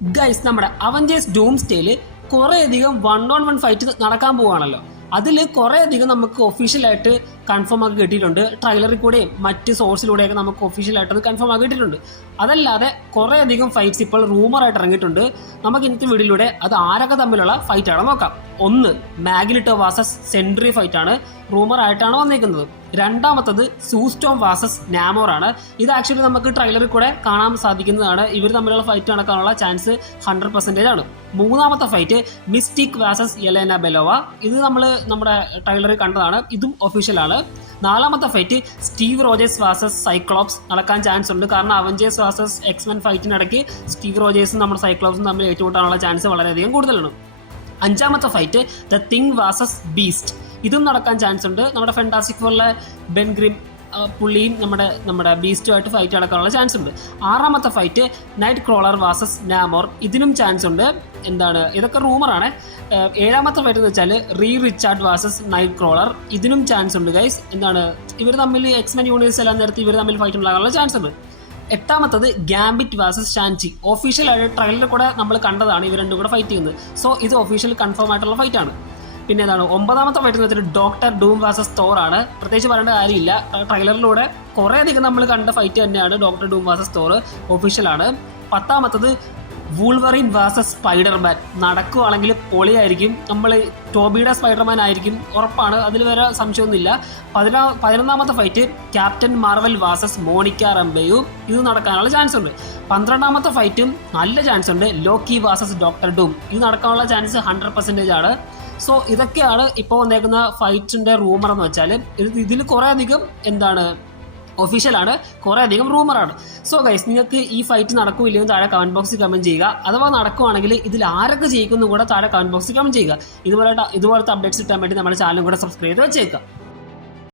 Guys, നമ്മുടെ Avengers ഡൂംസ്ഡേയില് കുറേയധികം 1-on-1 fight നടക്കാൻ പോവുകയാണല്ലോ. അതിൽ കുറേയധികം നമുക്ക് ഒഫീഷ്യലായിട്ട് കൺഫേം ആക്കി കിട്ടിയിട്ടുണ്ട്. ട്രെയിലറിൽ കൂടെയും മറ്റ് സോഴ്സിലൂടെയൊക്കെ നമുക്ക് ഒഫീഷ്യലായിട്ട് അത് കൺഫേം ആക്കി കിട്ടിയിട്ടുണ്ട്. അതല്ലാതെ കുറേയധികം ഫൈറ്റ്സ് ഇപ്പോൾ റൂമറായിട്ട് ഇറങ്ങിയിട്ടുണ്ട്. നമുക്ക് ഇന്നത്തെ വീഡിയോയിലൂടെ അത് ആരൊക്കെ തമ്മിലുള്ള ഫൈറ്റാണ് നോക്കാം. ഒന്ന്, മാഗ്നിറ്റോ വാസസ് സെൻട്രി ഫൈറ്റാണ്, റൂമറായിട്ടാണ് വന്നിരിക്കുന്നത്. രണ്ടാമത്തത് സൂസ്റ്റോം വാസസ് നാമോർ ആണ്. ഇത് ആക്ച്വലി നമുക്ക് ട്രെയിലറിൽ കൂടെ കാണാൻ സാധിക്കുന്നതാണ്. ഇവർ തമ്മിലുള്ള ഫൈറ്റ് നടക്കാനുള്ള ചാൻസ് 100% ആണ്. മൂന്നാമത്തെ ഫൈറ്റ് മിസ്റ്റിക് വാസസ് യെലേന ബെലോവ. ഇത് നമ്മുടെ ട്രെയിലറിൽ കണ്ടതാണ്, ഇതും ഒഫീഷ്യലാണ്. നാലാമത്തെ fight Steve Rogers versus Cyclops നടക്കാൻ ചാൻസ് ഉണ്ട്. കാരണം അവഞ്ചേഴ്സ് വാസസ് എക്സ്മെൻ ഫൈറ്റിനിടയ്ക്ക് സ്റ്റീവ് റോജേഴ്സും നമ്മുടെ സൈക്ലോപ്സും തമ്മിൽ ഏറ്റുമുട്ടാനുള്ള ചാൻസ് വളരെയധികം കൂടുതലാണ്. അഞ്ചാമത്തെ fight the thing versus beast. ഇതും നടക്കാൻ ചാൻസ് ഉണ്ട്. നമ്മുടെ ഫെന്റാസ്റ്റിക് ഫോറിലെ ബെൻ ഗ്രിം പുള്ളിയും നമ്മുടെ ബീസ്റ്റുമായിട്ട് ഫൈറ്റ് നടക്കാനുള്ള ചാൻസ് ഉണ്ട്. ആറാമത്തെ ഫൈറ്റ് നൈറ്റ് ക്രോളർ വാസസ് നാമോർ. ഇതിനും ചാൻസ് ഉണ്ട്. ഇതൊക്കെ റൂമറാണ്. ഏഴാമത്തെ ഫൈറ്റ് എന്ന് വെച്ചാൽ റിച്ചാർഡ് വാസസ് നൈറ്റ് ക്രോളർ. ഇതിനും ചാൻസ് ഉണ്ട് ഗൈസ്. ഇവർ തമ്മിൽ എക്സ്മെൻ യൂണിവേഴ്സ് എല്ലാം നേരത്തെ ഇവർ തമ്മിൽ ഫൈറ്റ് ഉണ്ടാകാനുള്ള ചാൻസ് ഉണ്ട്. എട്ടാമത്തത് ഗാംബിറ്റ് വാസസ് ഷാൻചി. ഒഫീഷ്യലായിട്ട് ട്രെയിലറിൽ കൂടെ നമ്മൾ കണ്ടതാണ് ഇവർ രണ്ടും കൂടെ ഫൈറ്റ് ചെയ്യുന്നത്. സോ ഇത് ഒഫീഷ്യൽ കൺഫേം ആയിട്ടുള്ള ഫൈറ്റാണ്. പിന്നെ ഒമ്പതാമത്തെ ഫൈറ്റ് എന്ന് വെച്ചാൽ ഡോക്ടർ ഡൂം വാസസ് തോർ ആണ്. പ്രത്യേകിച്ച് പറയേണ്ട കാര്യമില്ല, ട്രെയിലറിലൂടെ കുറേയധികം നമ്മൾ കണ്ട ഫൈറ്റ് തന്നെയാണ് ഡോക്ടർ ഡൂം വാസസ് തോർ, ഒഫീഷ്യലാണ്. പത്താമത്തത് വൂൾവറിൻ വാസസ് സ്പൈഡർമാൻ. നടക്കുവാണെങ്കിൽ പൊളിയായിരിക്കും. നമ്മൾ ടോബിയുടെ സ്പൈഡർമാൻ ആയിരിക്കും, ഉറപ്പാണ്, അതിൽ വരെ സംശയമൊന്നുമില്ല. 11ാമത്തെ fight captain Marvel versus Monica Rambeau. ഇത് നടക്കാനുള്ള ചാൻസ് ഉണ്ട്. 12ാമത്തെ ഫൈറ്റും നല്ല ചാൻസ് ഉണ്ട്, ലോക്കി വാസസ് ഡോക്ടർ ഡൂം. ഇത് നടക്കാനുള്ള ചാൻസ് 100% ആണ്. സോ ഇതൊക്കെയാണ് ഇപ്പോൾ വന്നേക്കുന്ന ഫൈറ്റിൻ്റെ റൂമർ എന്ന് വെച്ചാൽ. ഇതിൽ കുറേയധികം ഒഫീഷ്യലാണ്, കുറേയധികം റൂമറാണ്. സോ ഗൈസ്, നിങ്ങൾക്ക് ഈ ഫൈറ്റ് നടക്കില്ലെന്ന് താഴെ കമൻറ്റ് ബോക്സിൽ കമൻറ്റ് ചെയ്യുക. അഥവാ നടക്കുവാണെങ്കിൽ ഇതിൽ ആരൊക്കെ ജയിക്കുന്നു കൂടെ താഴെ കമൻറ്റ് ബോക്സിൽ കമൻറ്റ് ചെയ്യുക. ഇതുപോലത്തെ അപ്ഡേറ്റ്സ് കിട്ടാൻ വേണ്ടി നമ്മുടെ ചാനലും കൂടെ സബ്സ്ക്രൈബ് ചെയ്ത് വെച്ചേക്കുക.